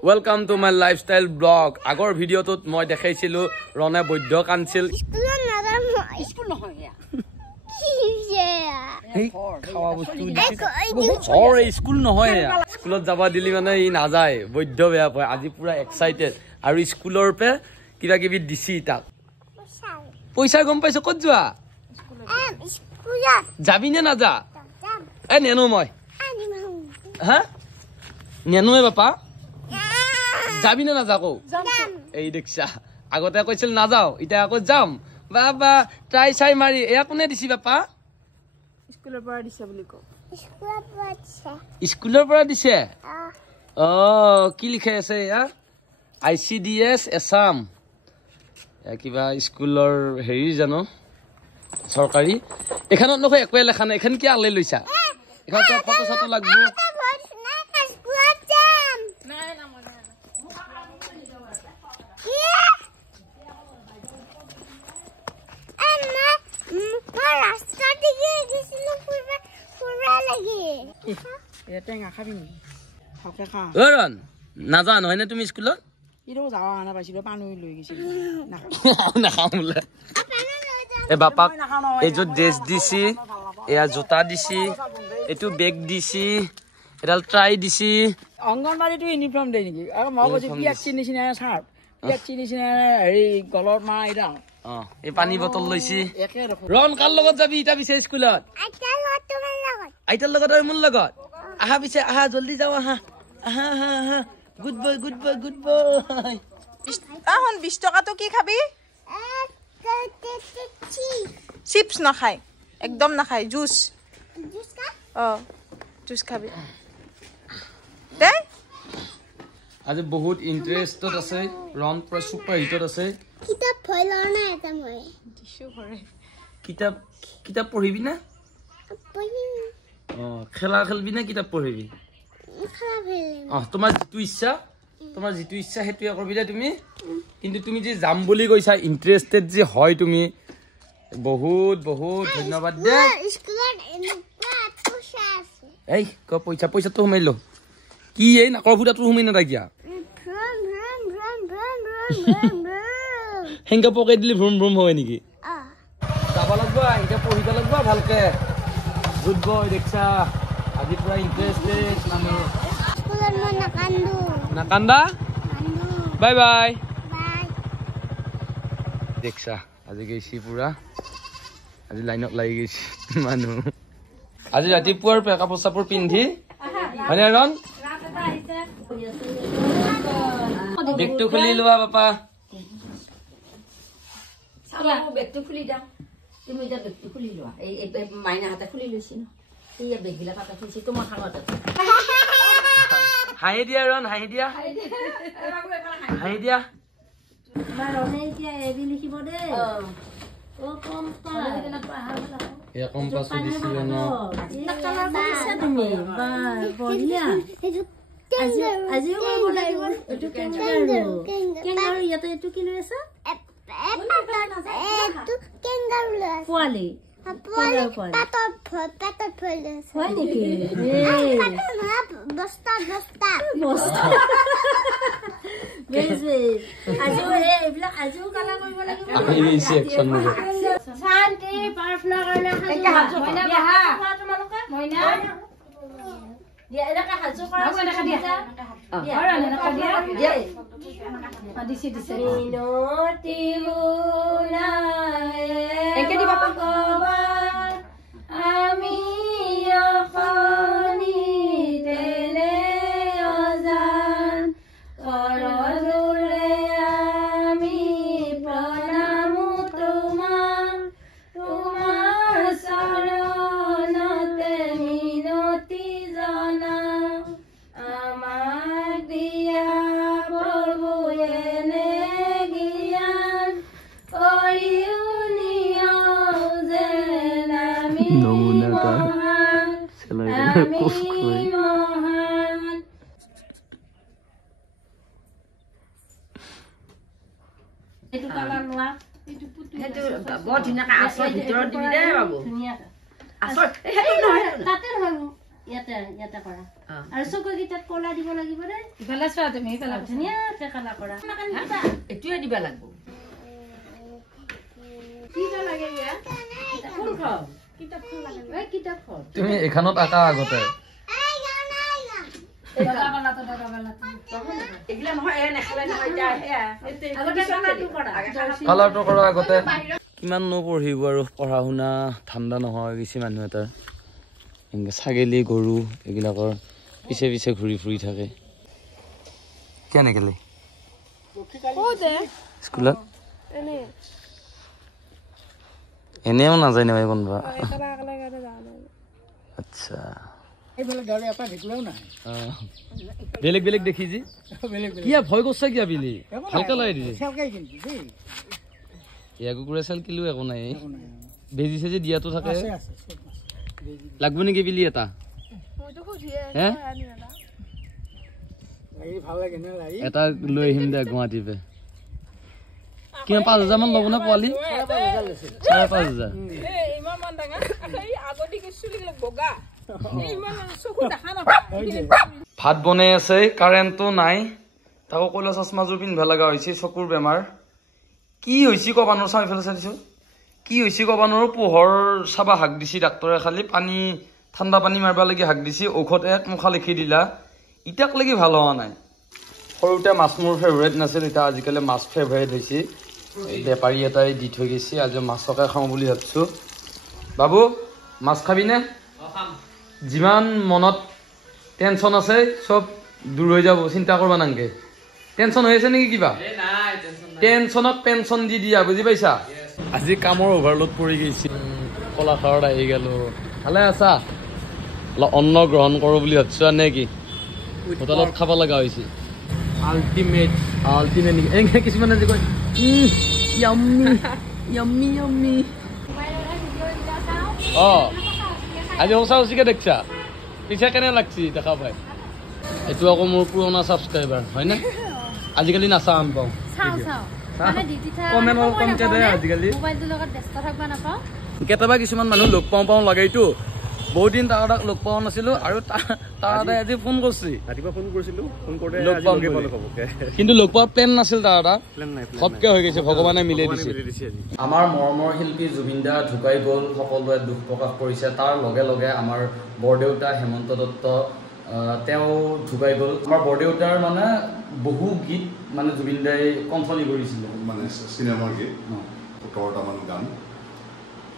Welcome to my lifestyle blog. আগৰ ভিডিঅ'টোত মই দেখাইছিলো ৰনে বৈদ্য কানছিল স্কুল নহয় খাওয়া বস্তু স্কুল নহয় স্কুলত যাব দিলি মানে ই নাযায় বৈদ্য বেয়া পায় আজি পুৰা এক্সাইটেড আৰু স্কুলৰ পে কিবা কিবি দিছি তাক পইচা গম পাইছ কত যোৱা যাবি নে নাযা এ নেনো মই হা নেনোৱে বাপা যাবি নে নাযা কও এই দেখছা আগতে কৈছিল নাযাও এতিয়া আকৌ যাম বাবা ট্ৰাই চাই মাৰি এয়া কোনে দিছি বাপা স্কুলৰ পৰা দিছে বুলি কও স্কুলৰ পৰা দিছে অ কি লিখাই আছে এয়া ICDS এসাম কিবা স্কুলৰ হেৰি জানো সৰকাৰি এখানত নকয় একোৱে লেখা নাই এখান কি আলে লৈছা এখানতে ফটো ফটো লাগব টেঙা খাবি নি ভালকে খা অৰণ নাজা নহয় নে তুমি স্কুলত ইৰো যাওয়া আনা পাইছিলো পানী লৈ গৈছিল নাখাও বোলে এ বাপাক এই যে ড্ৰেছ দিছি এয়া জোতা দিছি এটো বেগ দিছি এডাল ট্ৰাই দিছি অঙ্গনবাড়ীটো ইউনিফৰ্ম দেই নেকি আৰু মই কৈছো পিয়াচি নিচিনা ছাৰ পিয়াচি নিচিনা হেৰি গলৰ মা ইৰা এই পানী বটল লৈছি একে ৰখ ৰন কাল লগত যাবি ইটা বিছে স্কুলত আইতাৰ লগত আৰু মোৰ লগত আহা বিছে আহা জলদি যাও আহা আহা আহা আহা good boy good boy good boy আহন 20 টাকাটো কি খাবি চিপস না খাই একদম না খাই জুস জুস খাবি দে আজি বহুত ইন্টারেস্টেড আছে ৰন পুৰা সুপাৰ হিটত আছে কিতাপ ফয়লা না এটা মই টিস্যু কৰে কিতাপ কিতাপ পঢ়িবি না পঢ়ি খেলা খেলবি না কিতাপ পঢ়িবি খারাপ হইলে তোমাৰ যিটো ইচ্ছা হেতুয়া কৰবি দে তুমি কিন্তু তুমি যে যাম বুলি কৈছা ইন্টাৰেস্টেড যে হয় তুমি বহুত বহুত ধন্যবাদ দে স্কুলত এনেকুৱা পইচা আছে এই ক পইচা তো হুমাইলো কি এই নাকৰ ফুটাটো হুমাই না কিয়া ভ্ৰম ভ্ৰম ভ্ৰম ভ্ৰম ভ্ৰম ভ্ৰম হেংকা পকাই দিলি ভ্ৰম ভ্ৰম হয় নেকি আ যাব লাগব এনেকে পঢ়িব লাগব ভালকে গুড বয় দেখছা আজি পুৰা ইন্টারেস্টেড মানে স্কুলত মই নাকান্দো নাকান্দা বাই বাই বাই দেখছা আজি গৈছি পুৰা আজি লাইনত লাগি গৈছি মানুহ আজি ৰাতিপুৱাৰ পৰা কাপোৰ চাপোৰ পিন্ধি হয়নে ৰন বেগটো খুলি লোৱা বাপা চালা বেগটো খুলি দাও তুমি এটা বেগটো খুলি লোৱা এই মাইনা হাতে খুলি লৈছি ন এই বেগবিলাক হাতে খুলিছি তোমাৰ খানতে হাঁহি দিয়া ৰন হাঁহি দিয়া তোমাৰ ৰনে এতিয়া এৰি লিখিব দে ও কম এয়া কম্পাছো দিছি ৰন তুমি বা বঢ়িয়া আজিও কৰিব লাগিব এইটো কেংগাৰু ইয়াতে এইটো কি লৈ আছা পোৱালি হয় নেকি এইবিলাক আজিও কালা কৰিব লাগিব শান্তি প্ৰাৰ্থনা কাৰণে দিয়া এনেকা হাজু কৰা দিছে মিনতি আমি তেনে অজান কৰজোৰে আমি প্ৰণাম তোমাৰ চৰণতে মিনতি জনা আমাক দিয়া প্ৰভু এনে জ্ঞান কৰিও নিয়জে নামি মহান এইটো কালাৰ লোৱা সেইটো বৰ ধুনীয়াকৈ আচৰ ভিতৰত দিবি দে বাবু আচৰ সেইটো নহয় তাতে নহয় ইয়াতে কৰা আৰু চকুকেইটাত কলা দিব লাগিব ৰে ইফালে চোৱা তুমি ইফালে ধুনীয়াকে কালা কৰা এইটোৱে দিবা লাগিব কিটা লাগে ইয়া ফুল খাও কিতাপ ফুল লাগে এই কিতাপ খাও তুমি এখানত আকা আগতে কালাৰটো কৰা আগতে কিমান নো পঢ়িব আৰু পঢ়া শুনা ঠাণ্ডা নহয় বেছি মানুহ এটাৰ এনেকৈ ছাগলী গৰু এইবিলাকৰ পিছে পিছে ঘূৰি ফুৰি থাকে কেনেকৈ স্কুলত এনেও নাযায় নহয় কোনোবা আচ্ছা বেলেগ বেলেগ দেখি যি কিয় ভয় করছে কিয়া বিলি হালকা লাই দিছে ইয়া কুকুৰে চেল কিলো একো নাই বেজি সেজি দিয়াতো থাকে লাগব নেকি বিলি এটা হে এটা লৈ আহিম দে গুৱাহাটীৰ পৰা কিমান 5,000 মান ল'ব না পোৱালি 5,500 ভাত বনাই আছে কাৰেণ্টটো নাই তাকো কলা চশমাযোৰ পিন্ধিব লগা হৈছে চকুৰ বেমাৰ কি হৈছে কবা নোৱাৰো চাই ফেলে চাইছো কি হৈছে কবা নোৱাৰো পোহৰ চাবা হাক দিছি ডাক্তৰে খালি পানী ঠাণ্ডা পানী মাৰবা লাগি হাক দিছি ঔষধ এক মুখা লিখি দিলা ইটাক লাগি ভাল হোৱা নাই সৰুতে মাছ মোৰ ফেভাৰিট নাছিল এটা আজিকালি মাছ ফেভাৰিট হৈছে বেপাৰী এটাই দি থৈ গৈছে আজি মাছকে খাওঁ বুলি ভাবিছো বাবু মাছ খাবি নে যিমান মনত টেনচন আছে সব দূৰ হৈ যাব চিন্তা কৰবা নাংগে টেনচন হৈ আছে নেকি কিবা টেনচনক পেনচন দি দিয়া বুজি পাইছা আজি কামৰ ওভাৰলোড পৰি গৈছে কলাখাৰত আহি গেলো ভালে আছা অন্ন গ্ৰহণ কৰো বুলি ভাবছো নে কি হোটেলত খাব লগা হৈছে আল্টিমেট এনেকে কিছুমানে যে কয় ইয়াম্মি ইয়াম্মি ইয়াম্মি আজি সঁচা সঁচিকে দেখছা পিছে কেনে লাগছি দেখা পাই এইটো আকৌ মোৰ পুৰণা ছাবস্ক্ৰাইবাৰ হয়নে আজিকালি নাচা আন পাওঁ কেতিয়াবা কিছুমান মানুহ লগ পাওঁ লাগে এইটো বহুত দিন তাৰ লগ পোৱা নাছিলো আৰু তাৰ আজি ফোন কৰিছে ৰাতিপুৱা ফোন কৰিছিলো ফোন কৰোতে কিন্তু লগ পোৱাৰ প্লেন নাছিল তাৰ সৎকে হৈ গৈছে ভগৱানে মিলাই দিছে আমাৰ মৰমৰ শিল্পী জুবিন দা ঢুকাই গ'ল সকলোৱে দুখ প্ৰকাশ কৰিছে তাৰ লগে লগে আমাৰ বৰদেউতা হেমন্ত দত্ত তেওঁ ঢুকাই গ'ল আমাৰ বৰদেউতাৰ মানে বহু গীত মানে জুবিন দাই কণ্ঠনি কৰিছিল মানে চিনেমাৰ গীত 17টামান গান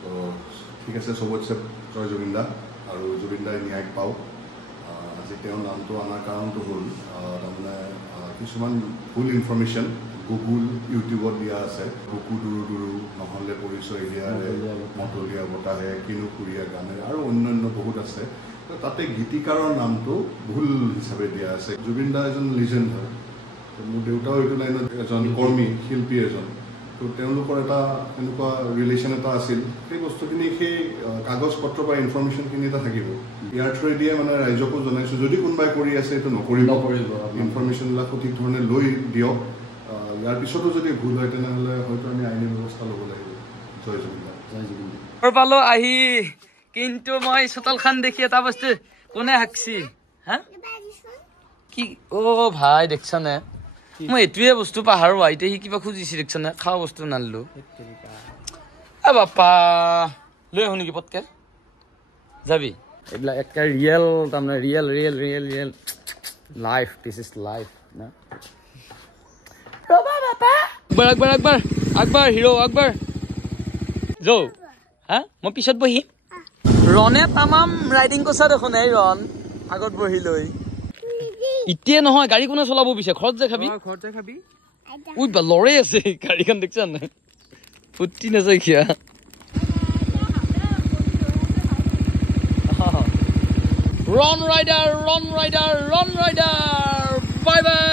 তো ঠিক আছে চবতছে জয় জুবিন দা আৰু জুবিন দাই ন্যায় পাওক আজি তেওঁৰ নামটো অনাৰ কাৰণটো হ'ল তাৰমানে কিছুমান ভুল ইনফৰ্মেশ্যন গুগল ইউটিউবত দিয়া আছে বুকু দুৰু দুৰু নহ'লে পৰিচয় হিয়াৰে মতলীয়া বতাহে কিনো কুৰীয়া গানেৰে আৰু অন্যান্য বহুত আছে তাতে গীতিকাৰৰ নামটো ভুল হিচাপে দিয়া আছে জুবিন দা এজন লিজেণ্ড হয় মোৰ দেউতাও এইটো লাইনত এজন কৰ্মী শিল্পী এজন তো তেওঁলোকৰ এটা এনেকুৱা ৰিলেশ্যন এটা আছিল সেই বস্তুখিনি সেই কাগজ পত্ৰ বা ইনফৰ্মেশ্যনখিনি এটা থাকিব ইয়াৰ থ্ৰুৱেদিয়ে মানে ৰাইজকো জনাইছোঁ যদি কোনোবাই কৰি আছে এইটো নকৰিব ইনফৰ্মেশ্যনবিলাক সঠিক ধৰণে লৈ দিয়ক ইয়াৰ পিছতো যদি ভুল হয় তেনেহ'লে হয়তো আমি আইনী ব্যৱস্থা ল'ব লাগিব জয় জুবিন দা জয় জুবিন দা পালো আহি কিন্তু মই চোতালখন দেখি এটা বস্তু কোনে হাকছি হা কি অ ভাই দেখছ নে মই এইটোৱে বস্তু পাহাৰো আইতে সি কিবা খুজিছি দেখছ নে খোৱা বস্তু নানিলো বাপা লৈ আহো নেকি পটকে যাবি এইবিলাক একে ৰিয়েল তাৰমানে real real real real life this is life না ৰবা বাপা আকবৰ আকবৰ আকবৰ আকবৰ হিৰো আকবৰ যৌ হা মই পিছত বহিম ৰনে তামাম ৰাইডিং কৰছা দেখোন এই ৰন আগত বহি লৈ ইতে নহয় গাড়ী কোনে চলাব পিছে ঘৰত যে খাবি উই বা লৰে আছে গাড়ীখন দেখছা নাই ফুটি নাযায় কিয়া ৰন ৰাইডাৰ ৰন ৰাইডাৰ ৰন ৰাইডাৰ বাই বাই